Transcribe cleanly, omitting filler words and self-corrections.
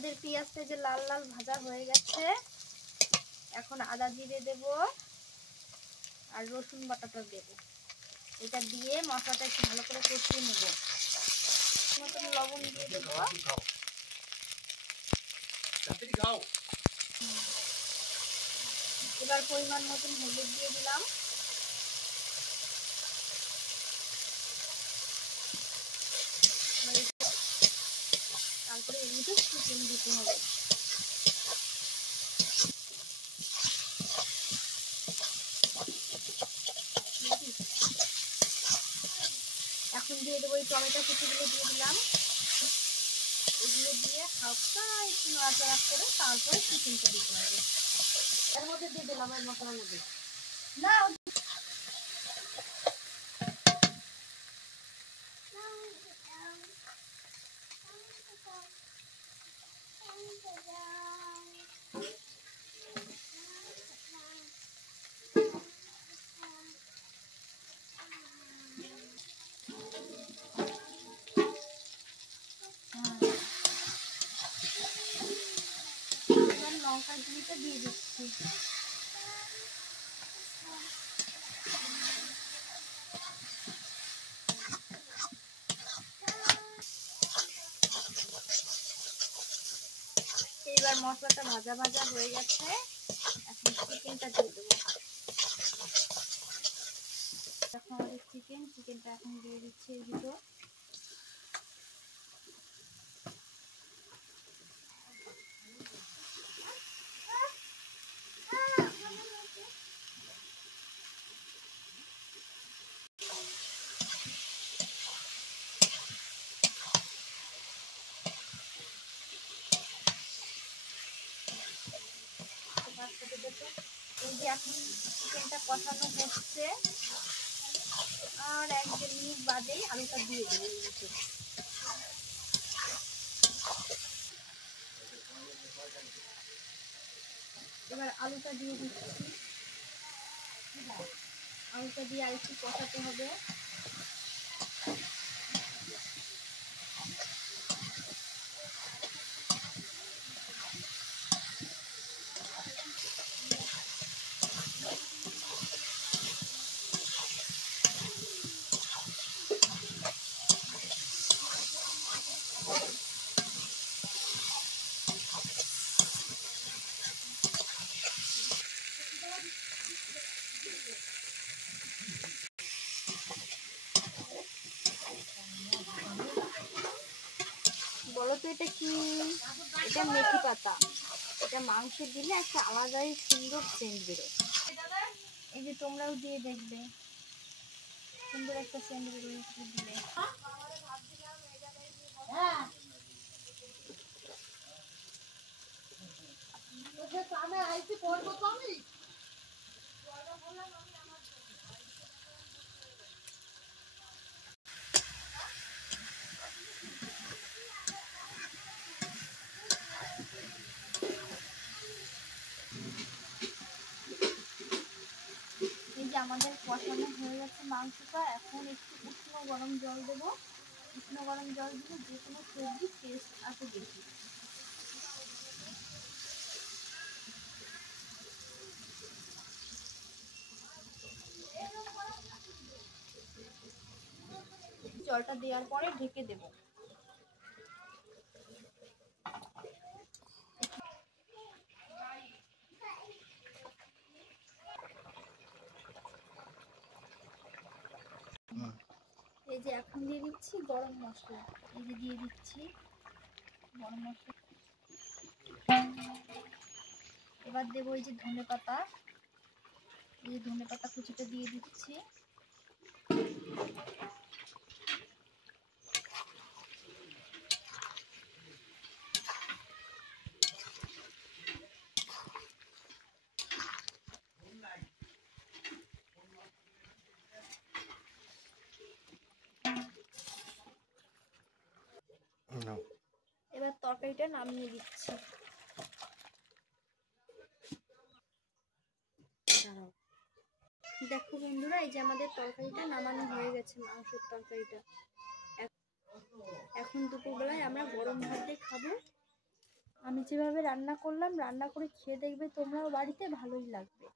আমাদের পেঁয়াজটা যে লাল লাল ভাজা হয়ে গেছে, এখন আদা জিরে দেব আর রসুন বাটাটা দেব। এটা দিয়ে মশলাটা একটু ভালো করে কষিয়ে নেব। মতন লবণ দিয়ে দেব। এবার পরিমাণ মতন হলুদ দিয়ে দিলাম। তারপরে এর মধ্যে চিকেন দিতে হবে। এখন দিয়ে দেবো এই টমেটো কুচিগুলো দিয়ে দিলাম। এগুলো দিয়ে হালকা একটু নাড়াচাড়া করে তারপরে চিকেনটা দিতে হবে। এর মধ্যে দিয়ে দিলাম এই মশলার মধ্যে। না লঙ্কা গুঁড়িটা দিয়ে দিচ্ছি। এবার মশলাটা ভাজা ভাজা হয়ে গেছে, এখন চিকেনটা দিয়ে দেবো। এখন আমাদের চিকেনটা এখন দিয়ে দিচ্ছি এর ভিতর। এই যে এখন চিকেনটা কষানো হচ্ছে, আর 1-1.5 মিনিট বাদেই আলুটা দিয়ে দেবো এর ভিতর। এবার আলুটা দিয়ে দিচ্ছি। আলুটা দিয়ে আর একটু কষাতে হবে। বলো তো এটা কি? এটা মেথি পাতা। এটা মাংসে দিলে একটা আলাদাই সুন্দর সেন্ট বেরোয়। এই যে তোমরাও দিয়ে দেখবে, সুন্দর একটা সেন্ট বেরোয় দিলে। এই যে আমাদের কষানো হয়ে গেছে মাংসটা, এখন একটু উষ্ণ গরম জল দেবো। উষ্ণ গরম জল দিলে যে কোনো সবজির টেস্ট আসে বেশি। জলটা দেওয়ার পরে ঢেকে দেবো। এই যে এখন দিয়ে দিচ্ছি গরম মশলা। এই যে দিয়ে দিচ্ছি গরম মশলা। এবার দেবো এই যে ধনে পাতা। এই যে ধনে পাতা কুচিটা দিয়ে দিচ্ছি। এবার তরকারিটা নামিয়ে দিচ্ছি। দেখো বন্ধুরা, এই যে আমাদের তরকারিটা নামানো হয়ে গেছে, মাংসের তরকারিটা। এখন দুপুরবেলায় আমরা গরম ভাত দিয়ে খাবো। আমি যেভাবে রান্না করলাম, রান্না করে খেয়ে দেখবে তোমরাও বাড়িতে, ভালোই লাগবে।